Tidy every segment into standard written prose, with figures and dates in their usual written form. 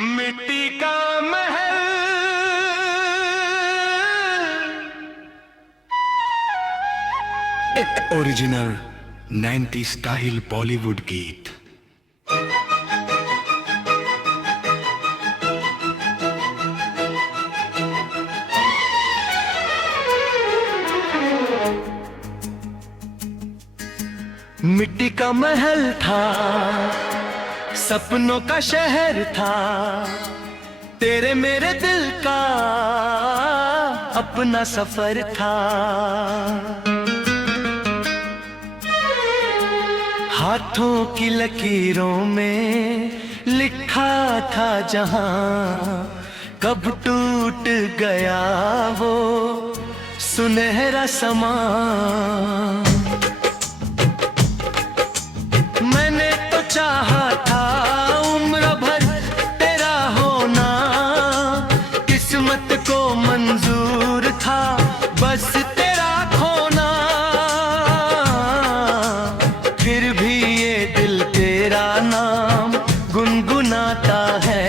मिट्टी का महल, एक ओरिजिनल 90 स्टाइल बॉलीवुड गीत। मिट्टी का महल था, सपनों का शहर था, तेरे मेरे दिल का अपना सफर था। हाथों की लकीरों में लिखा था जहां, कब टूट गया वो सुनहरा समा। मैंने तो चाहा था उम्र भर तेरा होना, किस्मत को मंजूर था बस तेरा खोना। फिर भी ये दिल तेरा नाम गुनगुनाता है,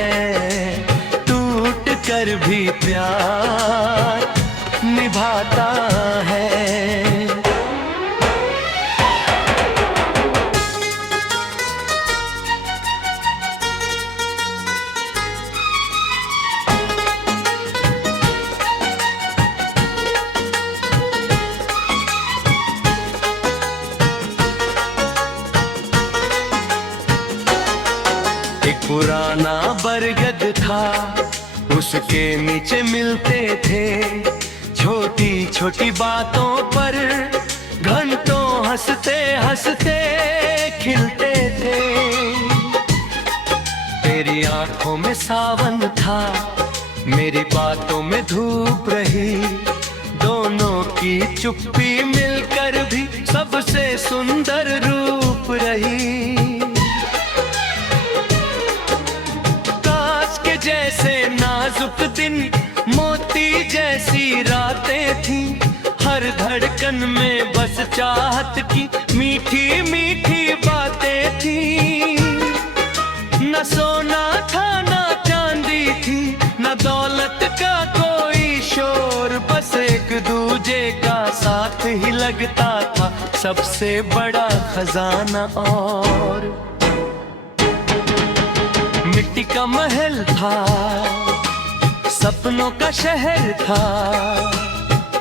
टूट कर भी प्यार निभाता है। एक पुराना बरगद था, उसके नीचे मिलते थे, छोटी छोटी बातों पर घंटों हंसते हंसते खिलते थे। तेरी आंखों में सावन था, मेरी बातों में धूप रही, दोनों की चुप्पी मिलकर भी सबसे सुंदर रूप रही। जैसे नाजुक दिन, मोती जैसी रातें थी, हर धड़कन में बस चाहत की मीठी मीठी बातें थी। न सोना था न चांदी थी, न दौलत का कोई शोर, बस एक दूजे का साथ ही लगता था सबसे बड़ा खजाना। और मिट्टी का महल था, सपनों का शहर था,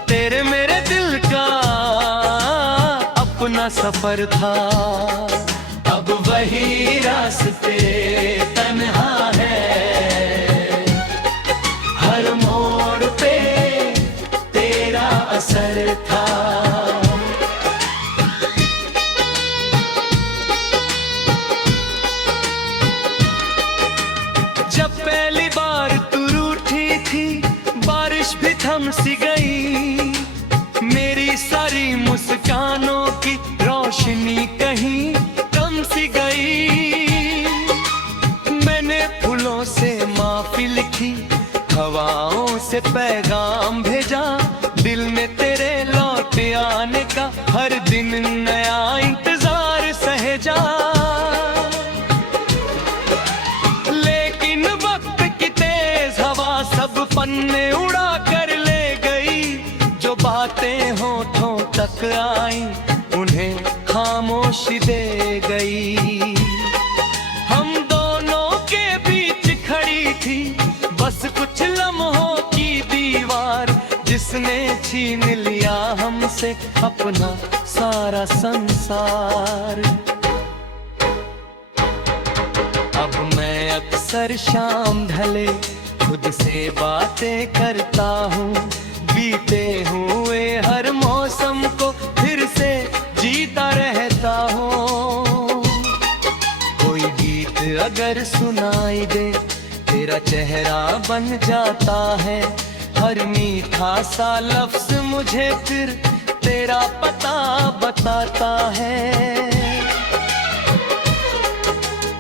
तेरे मेरे दिल का अपना सफर था। अब वही रास्ते तन्हा है, हर मोड़ पे तेरा असर था। जब पहली बार तू रूठी थी, बारिश भी थम सी गई, मेरी सारी मुस्कानों की रोशनी कहीं कम सी गई। मैंने फूलों से माफी लिखी, हवाओं से पैगाम भेजा, दिल ने तेरे लौट आने का हर दिन नया इंतजार सहेजा। सब पन्ने उड़ा कर ले गई, जो बातें होठों तक आई उन्हें खामोशी दे गई। हम दोनों के बीच खड़ी थी बस कुछ लम्हों की दीवार, जिसने छीन लिया हमसे अपना सारा संसार। अब मैं अक्सर शाम ढले खुद से बातें करता हूँ, बीते हुए हर मौसम को फिर से जीता रहता हूँ। कोई गीत अगर सुनाई दे, तेरा चेहरा बन जाता है, हर मीठा सा लफ्ज मुझे फिर तेरा पता बताता है।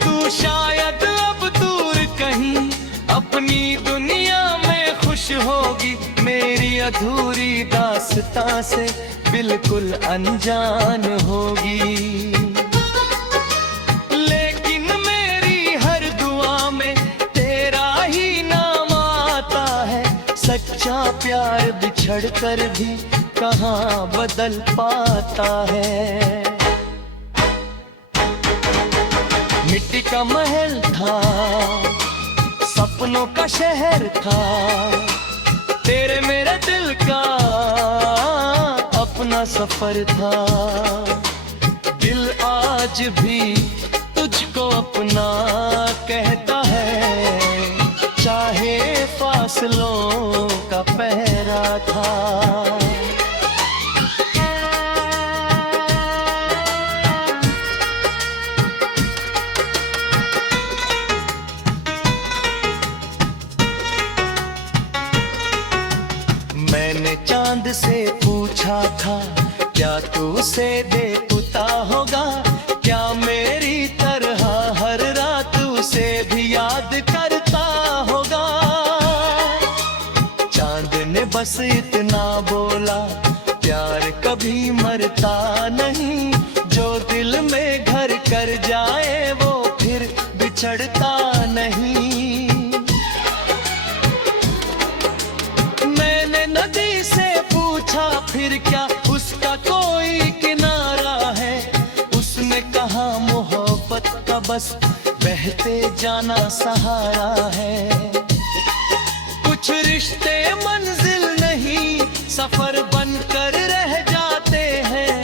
तू शायद अब दूर कहीं अपनी दुनिया में खुश होगी, मेरी अधूरी दास्तां से बिल्कुल अनजान होगी। लेकिन मेरी हर दुआ में तेरा सच्चा प्यार बिछड़ कर भी कहाँ बदल पाता है। मिट्टी का महल था, सपनों का शहर था, तेरे मेरे दिल का अपना सफर था। दिल आज भी तुझको अपना कहता है, चाहे फासलों का पहरा था। मैंने चांद से पूछा था, क्या तू उसे देखता होगा, क्या मेरी तरह हर रात उसे भी याद करता होगा। चांद ने बस इतना बोला, प्यार कभी मरता नहीं, जो दिल में घर कर जाए वो फिर बिछड़ता नहीं। मैंने नदी से पूछा, फिर क्या उसका कोई किनारा है, उसने कहा मोहब्बत का बस बहते जाना सहारा है। कुछ रिश्ते मंजिल नहीं, सफर बनकर रह जाते हैं,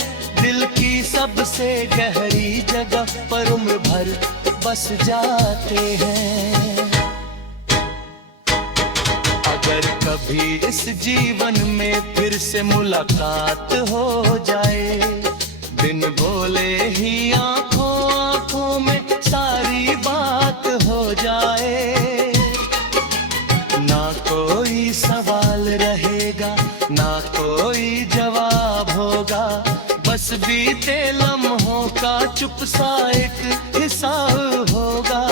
दिल की सबसे गहरी जगह पर उम्र भर बस जाते हैं। अगर कभी इस जीवन में फिर से मुलाकात हो जाए, बिन बोले ही आंखों आंखों में सारी बात हो जाए, ना कोई सवाल रहेगा, ना कोई जवाब होगा, बस बीते लम्हों का चुप सा एक हिसाब होगा।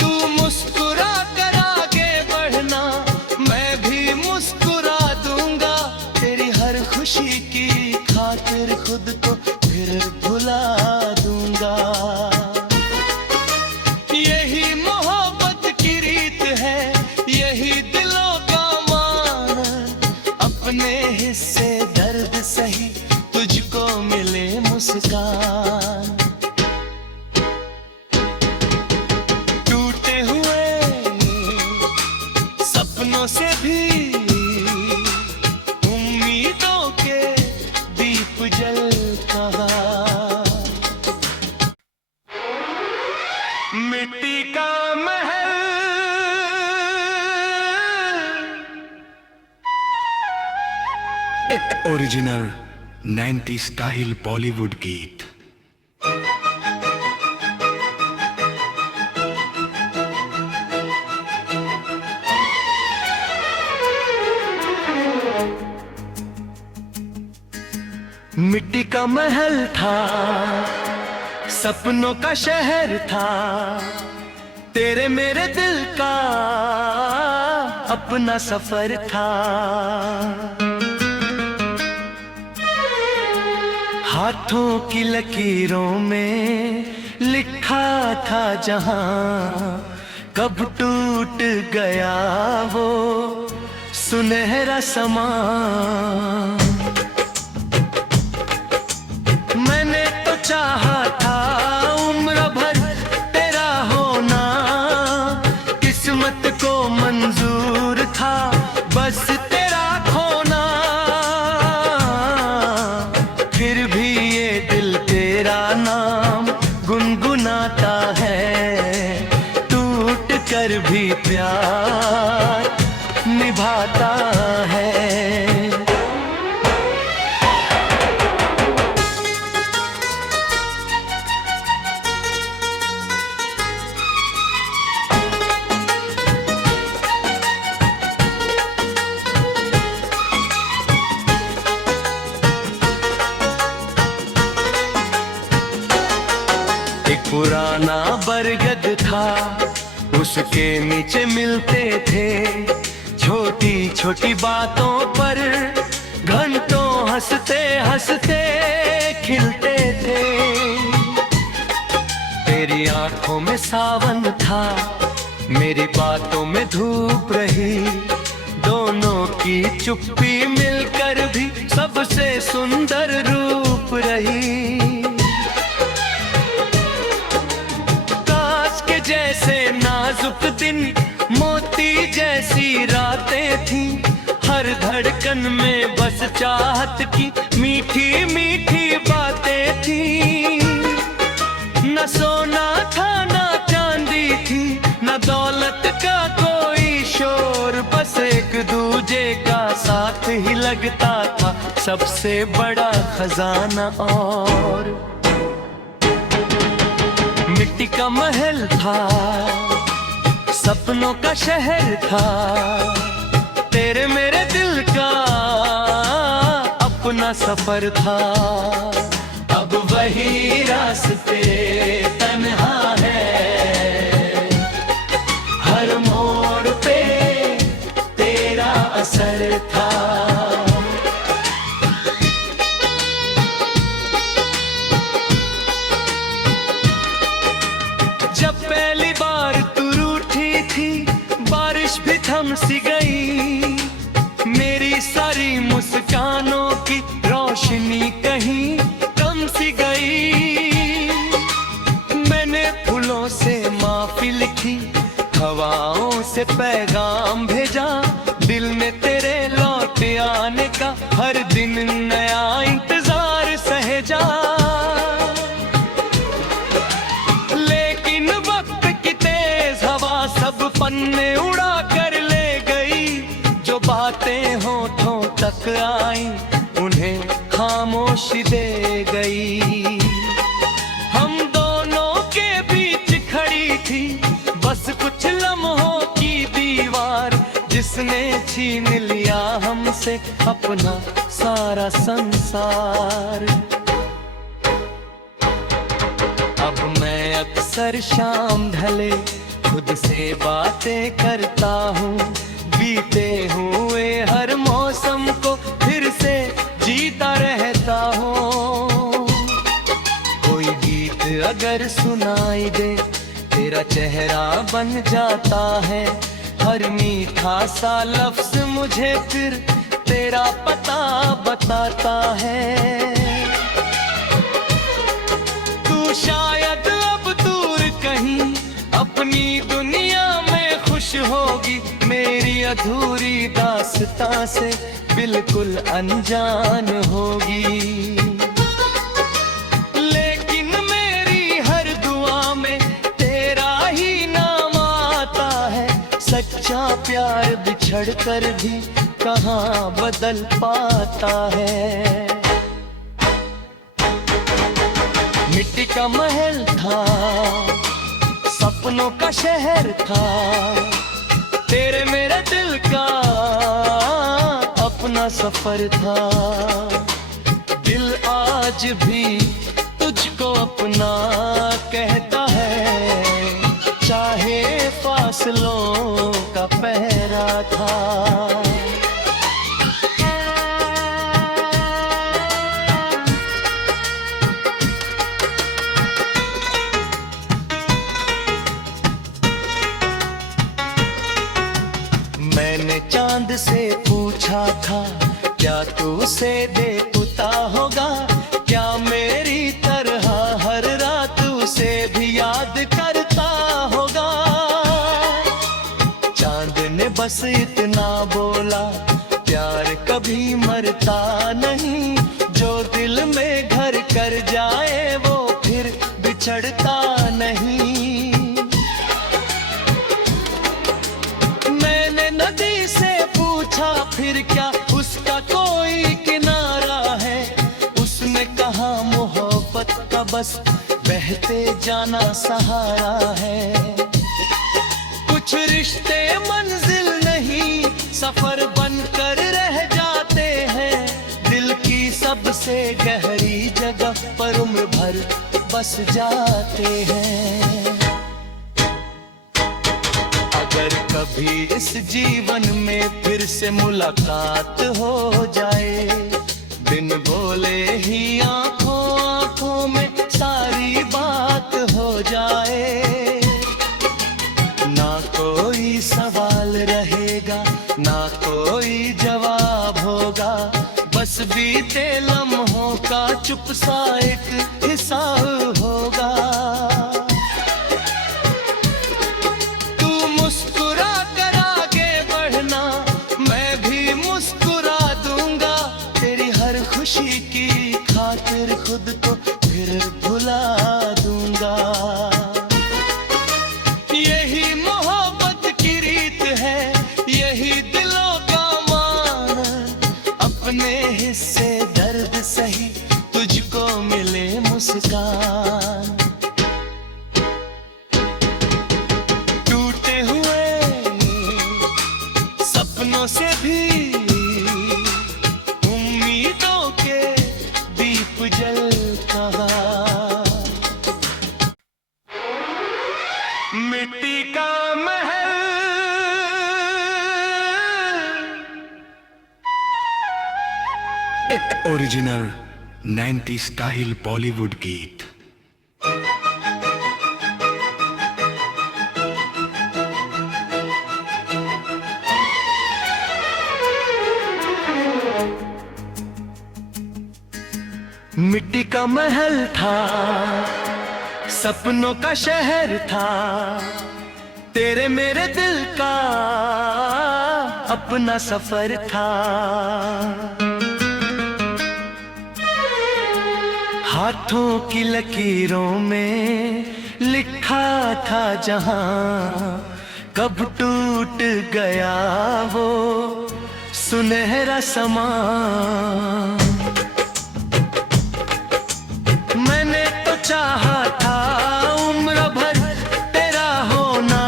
तू मुस्कुरा कर आगे बढ़ना, मैं भी मुस्कुरा दूंगा, तेरी हर खुशी की खातिर खुद को फिर भुला दूंगा। यही मोहब्बत की रीत है, यही दिलों का मान, अपने हिस्से दर्द सही तुझको मिले मुस्कान। टूटे हुए सपनों से भी उम्मीदों के दीप जल कहा। मिट्टी का महल, एक ओरिजिनल 90 स्टाइल बॉलीवुड गीत। मिट्टी का महल था, सपनों का शहर था, तेरे मेरे दिल का अपना सफर था। हाथों की लकीरों में लिखा था जहां, कब टूट गया वो सुनहरा समा। मैंने तो चाहा था उम्र भर तेरा होना, किस्मत को मंजूर था बस तेरा खोना। फिर भी ये दिल तेरा नाम गुनगुनाता है, टूट कर भी प्यार निभाता है। एक पुराना बरगद था, उसके नीचे मिलते थे, छोटी छोटी बातों पर घंटों हंसते हंसते खिलते थे। तेरी आंखों में सावन था, मेरी बातों में धूप रही, दोनों की चुप्पी मिलकर भी सबसे सुंदर रूप रही। कांच के जैसे नाजुक दिन, मोती जैसी रातें थी, हर धड़कन में बस चाहत की मीठी मीठी बातें थी। न सोना था न चांदी थी, न दौलत का कोई शोर, बस एक दूजे का साथ ही लगता था सबसे बड़ा खजाना। और मिट्टी का महल था, सपनों का शहर था, तेरे मेरे दिल का अपना सफर था। अब वही रास्ते तन्हा है, हर मोड़ पे तेरा असर था। जब पहली बार तू रूठी थी, बारिश भी थम सी गई, मेरी सारी मुस्कानों की रोशनी कहीं कम सी गई। मैंने फूलों से माफी लिखी, हवाओं से पैगाम भेजा, दिल ने तेरे लौट आने का हर दिन नया इंतजार सहेजा। लेकिन वक्त की तेज हवा सब पन्ने उड़ा कर ले गई, जो बातें होठों तक आई उन्हें खामोशी दे गई। हम दोनों के बीच खड़ी थी बस कुछ लम्हों की दीवार, जिसने छीन लिया हमसे अपना सारा संसार। अब मैं अक्सर शाम ढले खुद से बातें करता हूँ, बीते हुए हर मौसम को फिर से जीता रहता हूँ। कोई गीत अगर सुनाई दे, तेरा चेहरा बन जाता है, हर मीठा सा लफ्ज मुझे फिर तेरा पता बताता है। तू शायद अब दूर कहीं अपनी दुनिया में खुश होगी, मेरी अधूरी दास्तां से बिल्कुल अनजान होगी। लेकिन मेरी हर दुआ में तेरा ही नाम आता है, सच्चा प्यार बिछड़ कर भी कहाँ बदल पाता है। मिट्टी का महल था, सपनों का शहर था, तेरे मेरे दिल का अपना सफर था। दिल आज भी तुझको अपना कहता है, चाहे फासलों का पहरा था। मैंने चांद से पूछा था, क्या तू उसे देखता होगा, क्या मेरी तरह हर रात उसे भी याद करता होगा। चांद ने बस इतना बोला, प्यार कभी मरता नहीं, जो दिल में घर कर जाए वो फिर बिछड़ता नहीं। नदी से पूछा फिर क्या उसका कोई किनारा है, उसने कहा मोहब्बत का बस बहते जाना सहारा है। कुछ रिश्ते मंजिल नहीं सफर बनकर रह जाते हैं, दिल की सबसे गहरी जगह पर उम्र भर बस जाते हैं। अगर कभी इस जीवन में फिर से मुलाकात हो जाए, बिन बोले ही आंखों आंखों में सारी बात हो जाए, ना कोई बीते लम्हों का चुप सा एक हिसाब होगा। तू मुस्कुरा कर आगे बढ़ना, मैं भी मुस्कुरा दूंगा। तेरी हर खुशी की खातिर खुद को फिर भुला दूंगा। यही मोहब्बत की रीत है, यही दिलों का मान। अपने हिस्से दर्द सही, तुझको मिले मुस्कान। टूटे हुए सपनों से भी उम्मीदों के दीप जल कहा। मिट्टी का महल, एक ओरिजिनल 90 स्टाइल बॉलीवुड गीत। मिट्टी का महल था, सपनों का शहर था। तेरे मेरे दिल का अपना सफर था। हाथों की लकीरों में लिखा था जहां, कब टूट गया वो सुनहरा समा। मैंने तो चाहा था उम्र भर तेरा होना,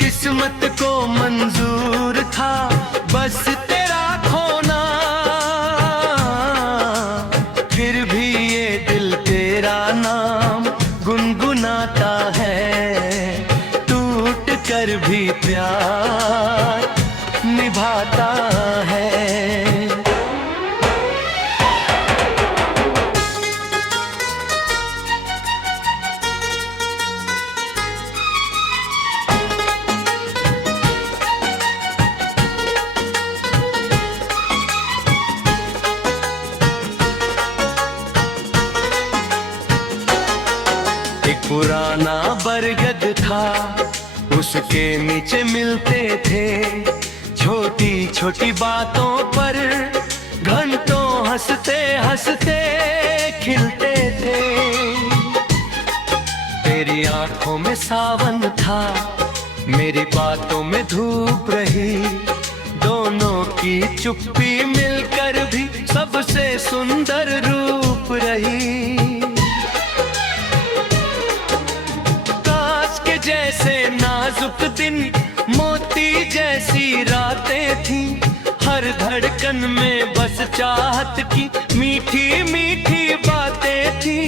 किस्मत को मंजूर था बस तेरा खोना। फिर भी ये दिल तेरा नाम गुनगुनाता है, टूट कर भी प्यार निभाता है। पुराना बरगद था, उसके नीचे मिलते थे। छोटी छोटी बातों पर घंटों हंसते हंसते खिलते थे। तेरी आंखों में सावन था, मेरी बातों में धूप रही। दोनों की चुप्पी मिलकर भी सबसे सुंदर रूप रही। जैसे नाजुक दिन, मोती जैसी रातें थी। हर धड़कन में बस चाहत की मीठी मीठी बातें थी।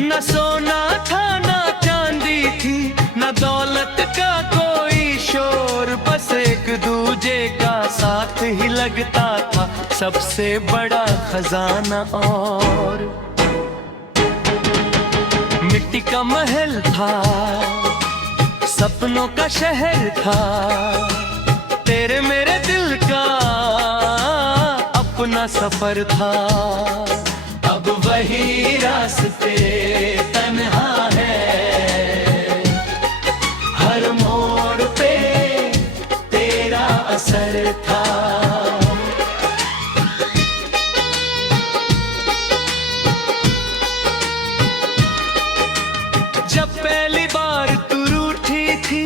न सोना था न चांदी थी, न दौलत का कोई शोर। बस एक दूजे का साथ ही लगता था सबसे बड़ा खजाना। और मिट्टी का महल था, सपनों का शहर था। तेरे मेरे दिल का अपना सफर था। अब वही रास्ते तन्हा है, हर मोड़ पे तेरा असर था। जब पहली बार तू रूठी थी,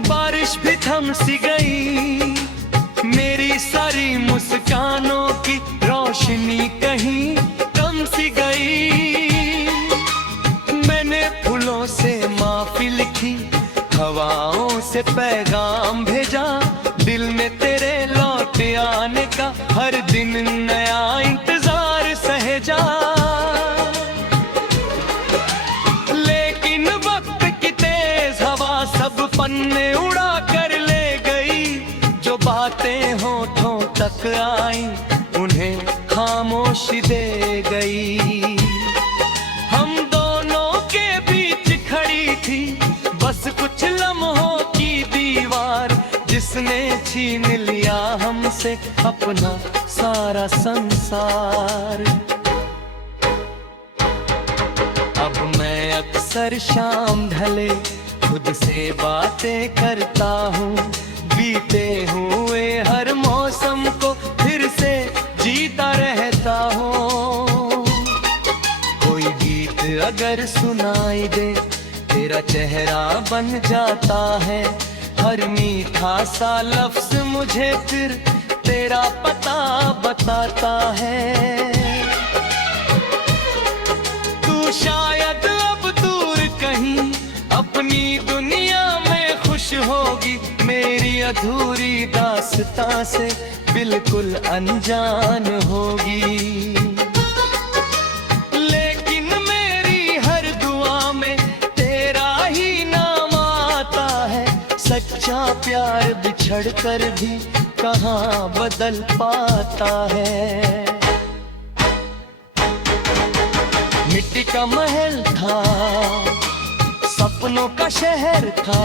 बारिश भी थम सी गई। मेरी सारी मुस्कानों की रोशनी कहीं कम सी गई। मैंने फूलों से माफी लिखी, हवाओं से पैगाम भेजा। दिल ने तेरे लौट आने का हर दिन नया इंतजार सहेजा। सब पन्ने उड़ा कर ले गई, जो बातें होठों तक आई उन्हें खामोशी दे गई। हम दोनों के बीच खड़ी थी बस कुछ लम्हों की दीवार, जिसने छीन लिया हम जान से अपना सारा संसार। अब मैं अक्सर शाम ढले खुद से बातें करता हूँ, बीते हुए हर मौसम को फिर से जीता रहता हूँ। कोई गीत अगर सुनाई दे तेरा चेहरा बन जाता है, हर मीठा सा लफ्ज मुझे फिर तेरा पता बताता है। तू शायद अब दूर कहीं अपनी दुनिया में खुश होगी, मेरी अधूरी दास्तां से बिल्कुल अनजान होगी। लेकिन मेरी हर दुआ में तेरा ही नाम आता है, सच्चा प्यार बिछड़ कर भी कहाँ बदल पाता है। मिट्टी का महल था, सपनों का शहर था,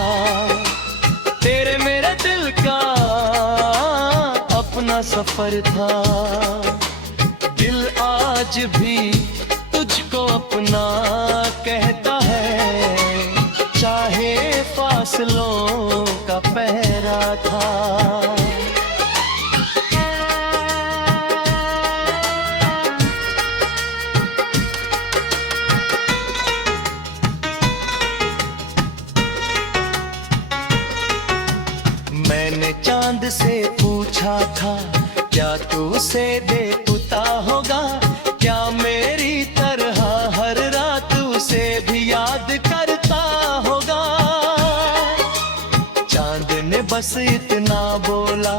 तेरे मेरे दिल का अपना सफर था। दिल आज भी तुझको अपना कहता है, चाहे फासलों का पहरा था। मैंने चांद से पूछा था, क्या तू उसे देखता होगा, क्या मेरी तरह हर रात उसे भी याद करता होगा। चांद ने बस इतना बोला,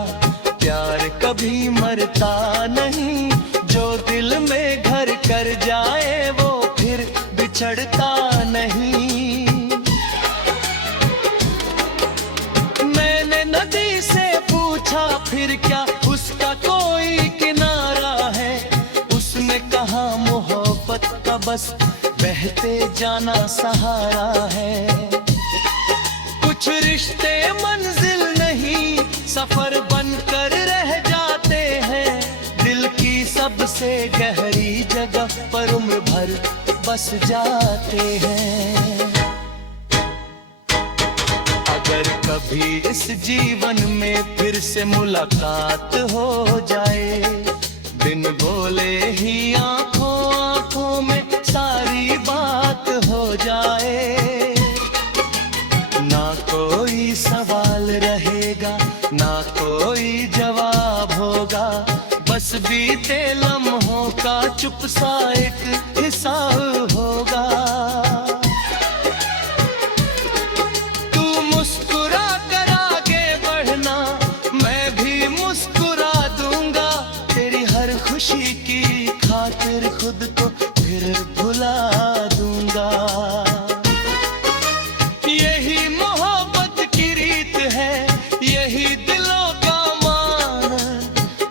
प्यार कभी मरता नहीं, जो दिल में घर कर जाए वो फिर बिछड़ता नहीं। नदी से पूछा फिर क्या उसका कोई किनारा है, उसने कहा मोहब्बत का बस बहते जाना सहारा है। कुछ रिश्ते मंजिल नहीं सफर बनकर रह जाते हैं, दिल की सबसे गहरी जगह पर उम्र भर बस जाते हैं। अगर कभी इस जीवन में फिर से मुलाकात हो जाए, बिन बोले ही आंखों आंखों में सारी बात हो जाए। ना कोई सवाल रहेगा, ना कोई जवाब होगा, बस बीते लम्हों का चुप सा एक हिसाब होगा। मुस्कुरा कर आगे बढ़ना, मैं भी मुस्कुरा दूंगा, तेरी हर खुशी की खातिर खुद को फिर भुला दूंगा। यही मोहब्बत की रीत है, यही दिलों का मान,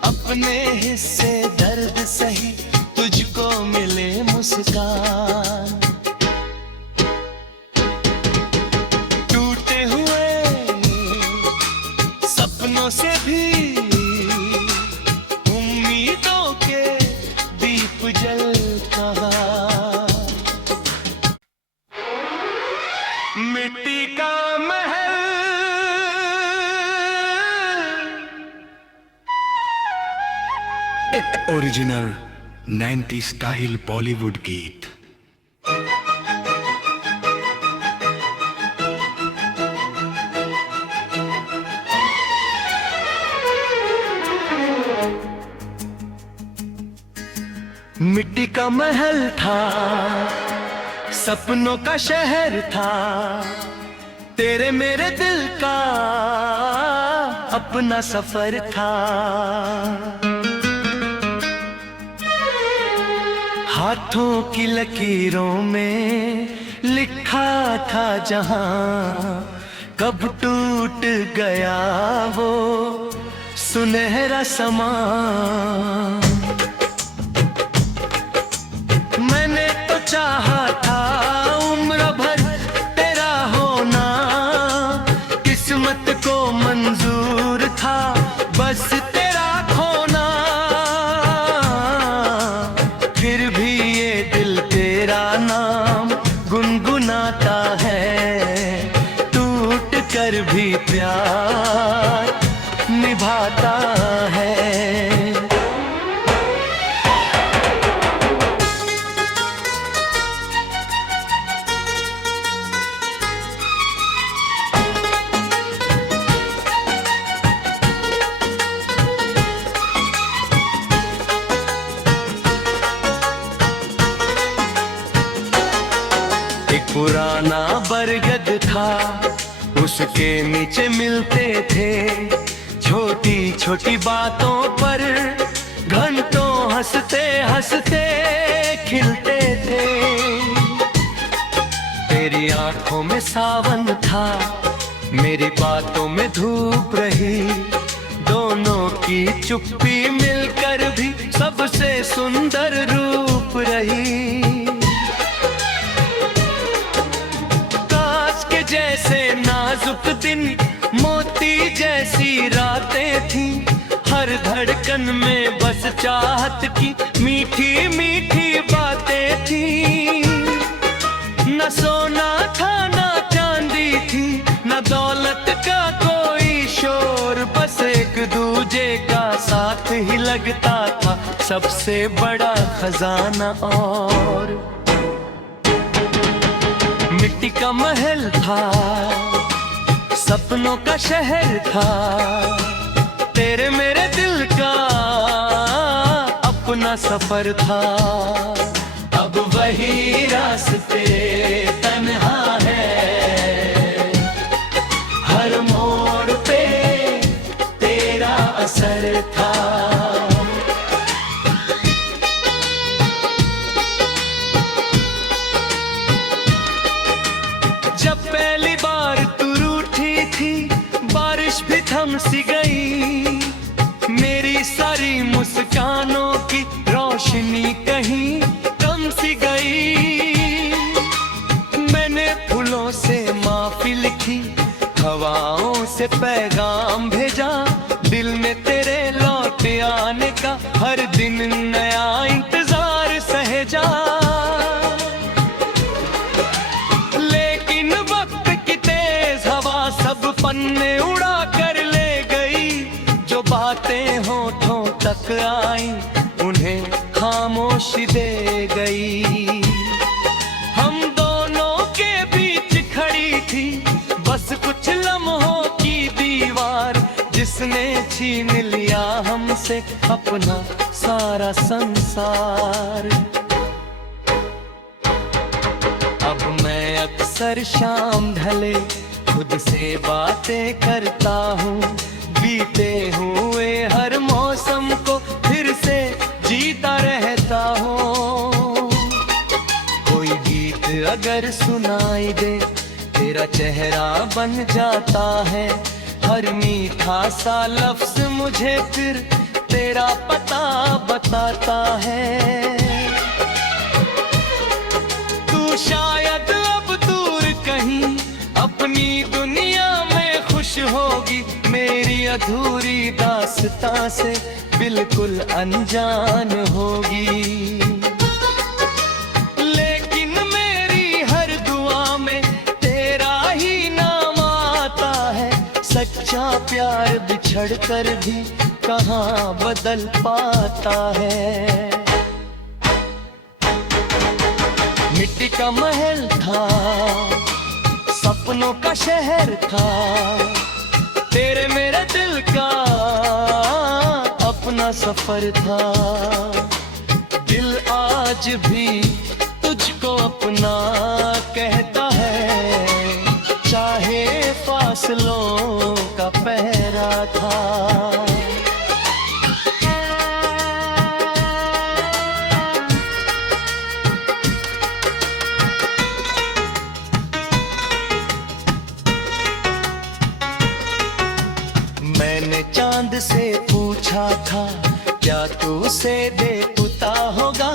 अपने हिस्से दर्द सही तुझको मिले मुस्कान। से भी उम्मीदों के दीप जल कहा, मिट्टी का महल एक ओरिजिनल 90 स्टाइल बॉलीवुड गीत। मिट्टी का महल था, सपनों का शहर था, तेरे मेरे दिल का अपना सफर था। हाथों की लकीरों में लिखा था जहां, कब टूट गया वो सुनहरा समा। मैंने तो चाहा था उम्र भर तेरा होना, किस्मत को मंजूर था बस तेरा नाम गुनगुनाता है, टूट कर भी प्यार निभाता है। एक पुराना बरगद था, उसके नीचे मिलते थे, छोटी छोटी बातों पर घंटों हंसते हंसते खिलते थे। तेरी आंखों में सावन था, मेरी बातों में धूप रही, दोनों की चुप्पी मिलकर भी सबसे सुंदर रूप रही। जैसे नाजुक दिन, मोती जैसी रातें थी, हर धड़कन में बस चाहत की मीठी मीठी बातें थी। न सोना था न चांदी थी, न दौलत का कोई शोर, बस एक दूजे का साथ ही लगता था सबसे बड़ा खजाना। और मिट्टी का महल था, सपनों का शहर था, तेरे मेरे दिल का अपना सफर था। अब वही रास्ते तन्हा है, हर मोड़ पे तेरा असर था। जब पहली बार तू रूठी थी, बारिश भी थम सी गई, मेरी सारी मुस्कानों की रोशनी कहीं कम सी गई। मैंने फूलों से माफी लिखी, हवाओं से पैगाम भेजा, दिल ने तेरे लौट आने का हर दिन नया इंतजार सहेजा। सब पन्ने उड़ा कर ले गई, जो बातें होठों तक आई उन्हें खामोशी दे गई। हम दोनों के बीच खड़ी थी बस कुछ लम्हों की दीवार, जिसने छीन लिया हमसे अपना सारा संसार। अब मैं अक्सर शाम ढले खुद से बातें करता हूँ, बीते हुए हर मौसम को फिर से जीता रहता हूँ। कोई गीत अगर सुनाई दे, तेरा चेहरा बन जाता है, हर मीठा सा लफ्ज मुझे फिर तेरा पता बताता है। तू शायद अब दूर कहीं अपनी दुनिया में खुश होगी, मेरी अधूरी दास्तां से बिल्कुल अनजान होगी। लेकिन मेरी हर दुआ में तेरा ही नाम आता है, सच्चा प्यार बिछड़ कर भी कहाँ बदल पाता है। मिट्टी का महल था, सपनों का शहर था, तेरे मेरे दिल का अपना सफर था। दिल आज भी तुझको अपना कहता है, चाहे फासलों का पहरा था। मैंने चांद से पूछा था, क्या तू उसे देखता होगा,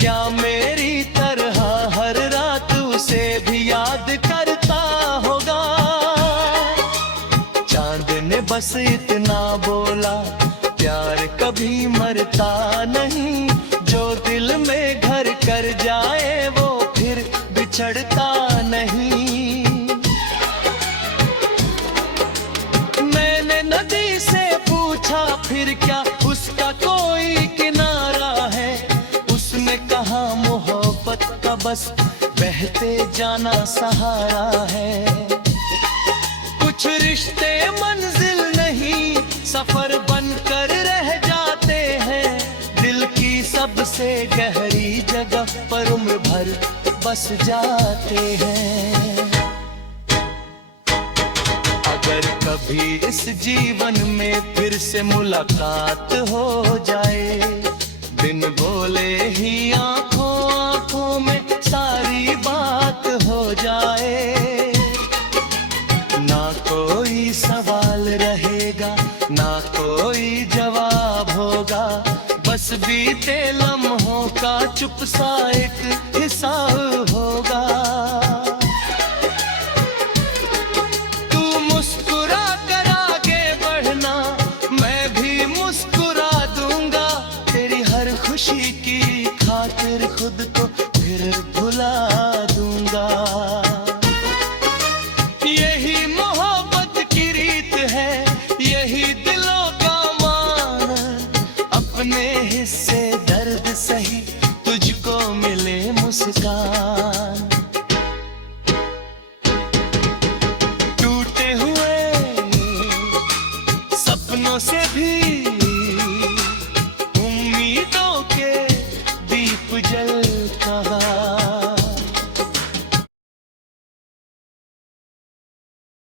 क्या मेरी तरह हर रात उसे भी याद करता होगा। चांद ने बस इतना बोला, प्यार कभी मरता नहीं, जो दिल में घर कर जाए वो फिर बिछड़ता नहीं। मैंने नदी से पूछा फिर क्या उसका कोई किनारा है, उसने कहा मोहब्बत का बस बहते जाना सहारा है। कुछ रिश्ते मंजिल नहीं सफर बनकर रह जाते हैं, दिल की सबसे गहरी जगह पर उम्र भर बस जाते हैं। अगर कभी इस जीवन में फिर से मुलाकात हो जाए, बिन बोले ही आंखों आंखों में सारी बात हो जाए, ना कोई सवाल रहेगा ना कोई जवाब होगा, बस बीते लम्हों का चुप सा एक हिसाब होगा। तू मुस्कुरा कर आगे बढ़ना, मैं भी मुस्कुरा दूंगा, तेरी हर खुशी की खातिर खुद को फिर भुला दूंगा।